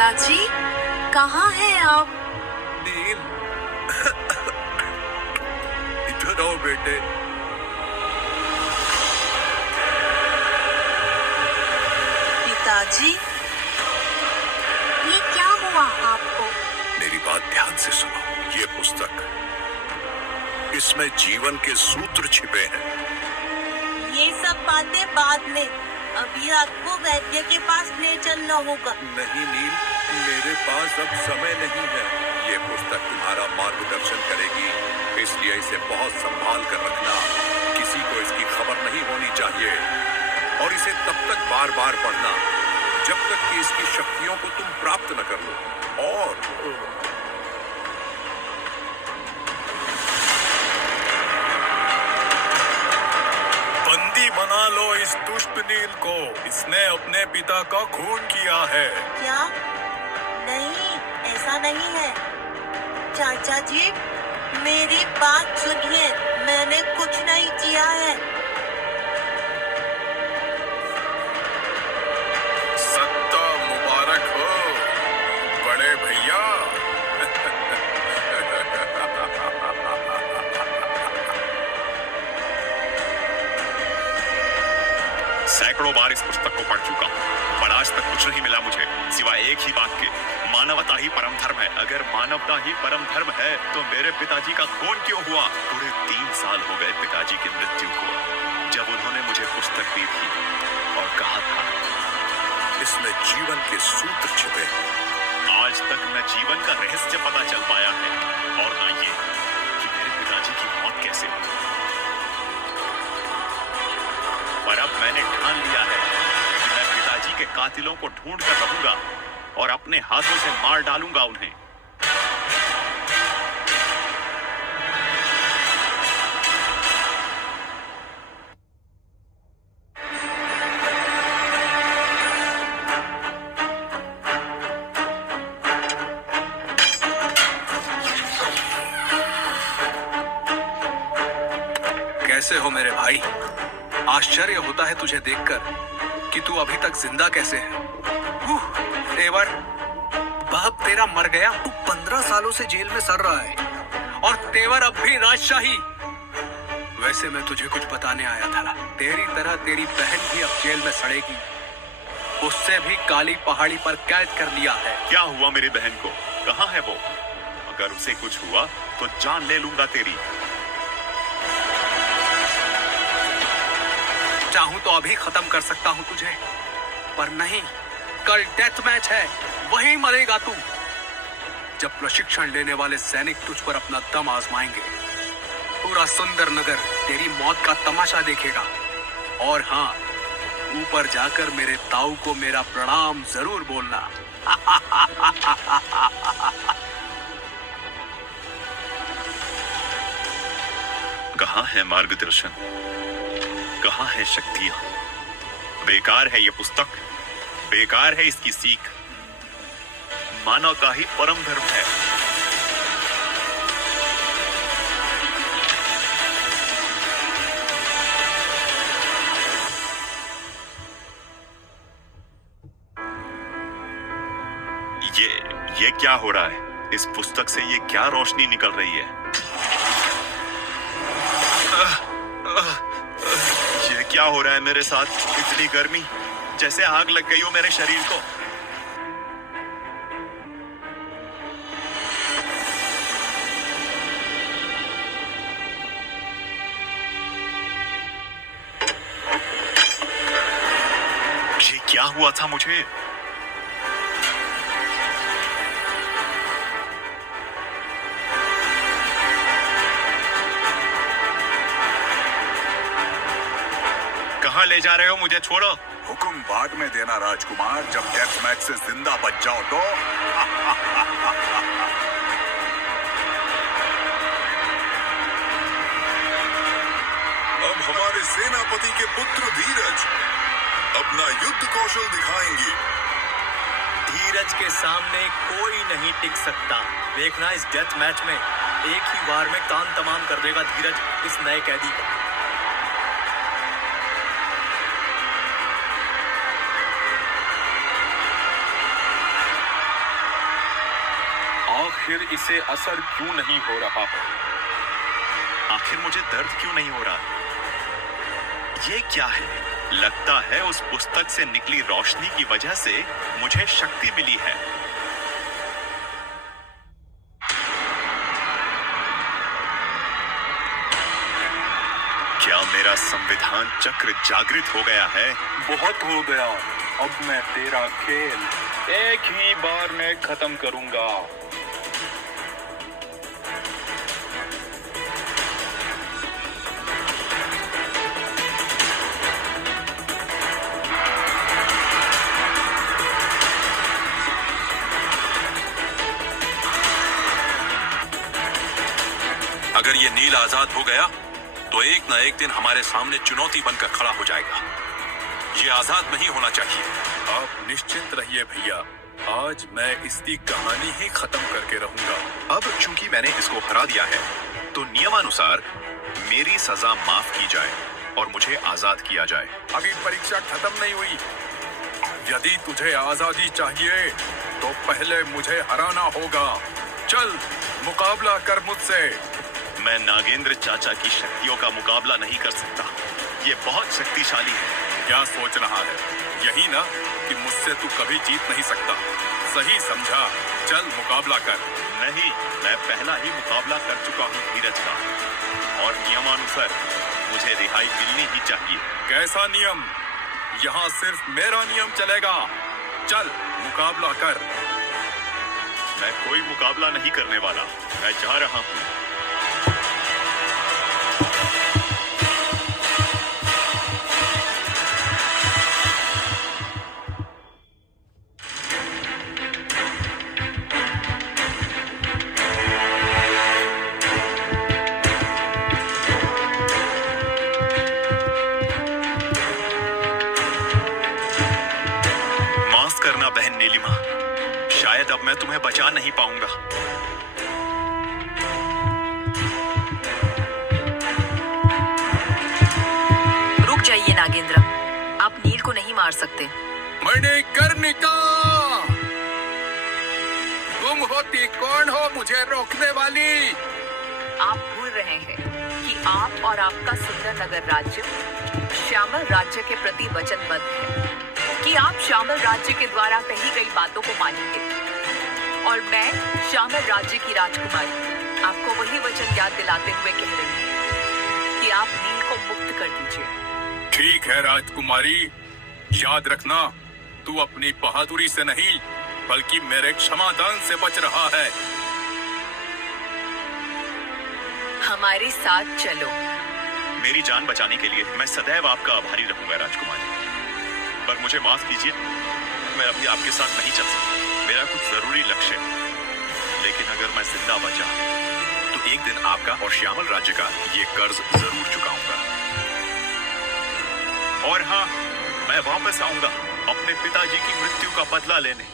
पिताजी, कहाँ हैं आप? नील, इधर आओ बेटे। पिताजी, ये क्या हुआ आपको? मेरी बात ध्यान से सुनो। ये पुस्तक, इसमें जीवन के सूत्र छिपे हैं। ये सब बातें बाद में, अभी आपको वैद्य के पास ले चलना होगा। नहीं नील, मेरे पास अब समय नहीं है। ये पुस्तक तुम्हारा मार्गदर्शन करेगी, इसलिए इसे बहुत संभाल कर रखना। किसी को इसकी खबर नहीं होनी चाहिए और इसे तब तक बार बार पढ़ना जब तक कि इसकी शक्तियों को तुम प्राप्त न कर लो। और बंदी बना लो इस दुष्ट नील को। इसने अपने पिता का खून किया है। क्या? नहीं, ऐसा नहीं है। चाचा जी, मेरी बात सुनिए, मैंने कुछ नहीं किया है। सत्ता मुबारक हो बड़े भैया। सैकड़ों बार इस पुस्तक को पढ़ चुका हूँ, पर आज तक कुछ नहीं मिला मुझे सिवाय एक ही बात के, मानवता ही परम धर्म है। अगर मानवता ही परम धर्म है तो मेरे पिताजी का खून क्यों हुआ? पूरे 3 साल हो गए पिताजी की मृत्यु को, जब उन्होंने मुझे पुस्तक दी थी और कहा था इसमें जीवन के सूत्र छिपे हैं। आज तक न जीवन का रहस्य पता चल पाया है और न ये कि मेरे पिताजी की मौत कैसे हुई। पर अब मैंने ठान लिया है कि मैं पिताजी के कातिलों को ढूंढ कर रहूंगा और अपने हाथों से मार डालूंगा उन्हें। कैसे हो मेरे भाई? आश्चर्य होता है तुझे देखकर कि तू अभी तक जिंदा कैसे है। तेवर, बाप तेरा मर गया, तू 15 सालों से जेल में सड़ रहा है और तेवर अब भी राजशाही। वैसे मैं तुझे कुछ बताने आया था। तेरी तरह तेरी बहन भी अब जेल में सड़ेगी। उससे भी काली पहाड़ी पर कैद कर लिया है। क्या हुआ मेरी बहन को? कहाँ है वो? अगर उसे कुछ हुआ तो जान ले लूंगा तेरी। चाहूं तो अभी खत्म कर सकता हूं तुझे, पर नहीं, कल डेथ मैच है, वहीं मरेगा तू। जब प्रशिक्षण लेने वाले सैनिक तुझ पर अपना दम आजमाएंगे, पूरा सुंदर नगर तेरी मौत का तमाशा देखेगा। और हाँ, ऊपर जाकर मेरे ताऊ को मेरा प्रणाम जरूर बोलना। कहाँ है मार्गदर्शन? कहाँ है शक्तियां? बेकार है ये पुस्तक, बेकार है इसकी सीख। मानवता ही परम धर्म है। ये क्या हो रहा है? इस पुस्तक से ये क्या रोशनी निकल रही है? ये क्या हो रहा है मेरे साथ? इतनी गर्मी, जैसे आग लग गई हो मेरे शरीर को। ये क्या हुआ था मुझे? कहाँ ले जा रहे हो मुझे? छोड़ो। हुक्म बाद में देना राजकुमार, जब डेथ मैच से जिंदा बच जाओ तो। अब हमारे सेनापति के पुत्र धीरज अपना युद्ध कौशल दिखाएंगे। धीरज के सामने कोई नहीं टिक सकता। देखना, इस डेथ मैच में एक ही वार में तान तमाम कर देगा धीरज इस नए कैदी का। इसे असर क्यों नहीं हो रहा है? आखिर मुझे दर्द क्यों नहीं हो रहा? ये क्या है? लगता है उस पुस्तक से निकली रोशनी की वजह से मुझे शक्ति मिली है। क्या मेरा संविधान चक्र जागृत हो गया है? बहुत हो गया। अब मैं तेरा खेल एक ही बार में खत्म करूंगा। अगर ये नील आजाद हो गया तो एक ना एक दिन हमारे सामने चुनौती बनकर खड़ा हो जाएगा। ये आजाद नहीं होना चाहिए। आप निश्चिंत रहिए भैया, आज मैं इसकी कहानी ही खत्म करके रहूंगा। अब चूंकि मैंने इसको हरा दिया है तो नियमानुसार मेरी सजा माफ की जाए और मुझे आजाद किया जाए। अभी परीक्षा खत्म नहीं हुई। यदि तुझे आजादी चाहिए तो पहले मुझे हराना होगा। चल मुकाबला कर मुझसे। मैं नागेंद्र चाचा की शक्तियों का मुकाबला नहीं कर सकता। ये बहुत शक्तिशाली है। क्या सोच रहा है? यही ना कि मुझसे तू कभी जीत नहीं सकता। सही समझा। चल मुकाबला कर। नहीं, मैं पहला ही मुकाबला कर चुका हूँ धीरज का, और नियमानुसार मुझे रिहाई मिलनी ही चाहिए। कैसा नियम? यहाँ सिर्फ मेरा नियम चलेगा। चल मुकाबला कर। मैं कोई मुकाबला नहीं करने वाला। मैं जा रहा हूँ। बहन नीलिमा, शायद अब मैं तुम्हें बचा नहीं पाऊंगा। रुक जाइए नागेंद्र, आप नील को नहीं मार सकते। मणिकर्णिका, तुम होती कौन हो मुझे रोकने वाली? आप भूल रहे हैं कि आप और आपका सुंदर नगर राज्य श्यामल राज्य के प्रति वचनबद्ध है, कि आप श्यामल राज्य के द्वारा कही गई बातों को मानेंगे। और मैं श्यामल राज्य की राजकुमारी आपको वही वचन याद दिलाते हुए कह रही हूँ कि आप नील को मुक्त कर दीजिए। ठीक है राजकुमारी, याद रखना तू अपनी बहादुरी से नहीं बल्कि मेरे क्षमादान से बच रहा है। हमारे साथ चलो। मेरी जान बचाने के लिए मैं सदैव आपका आभारी रहूंगा राजकुमारी, पर मुझे माफ कीजिए, मैं अभी आपके साथ नहीं चल सकता। मेरा कुछ जरूरी लक्ष्य है, लेकिन अगर मैं जिंदा बचा तो एक दिन आपका और श्यामल राज्य का ये कर्ज जरूर चुकाऊंगा। और हाँ, मैं वापस आऊंगा अपने पिताजी की मृत्यु का बदला लेने।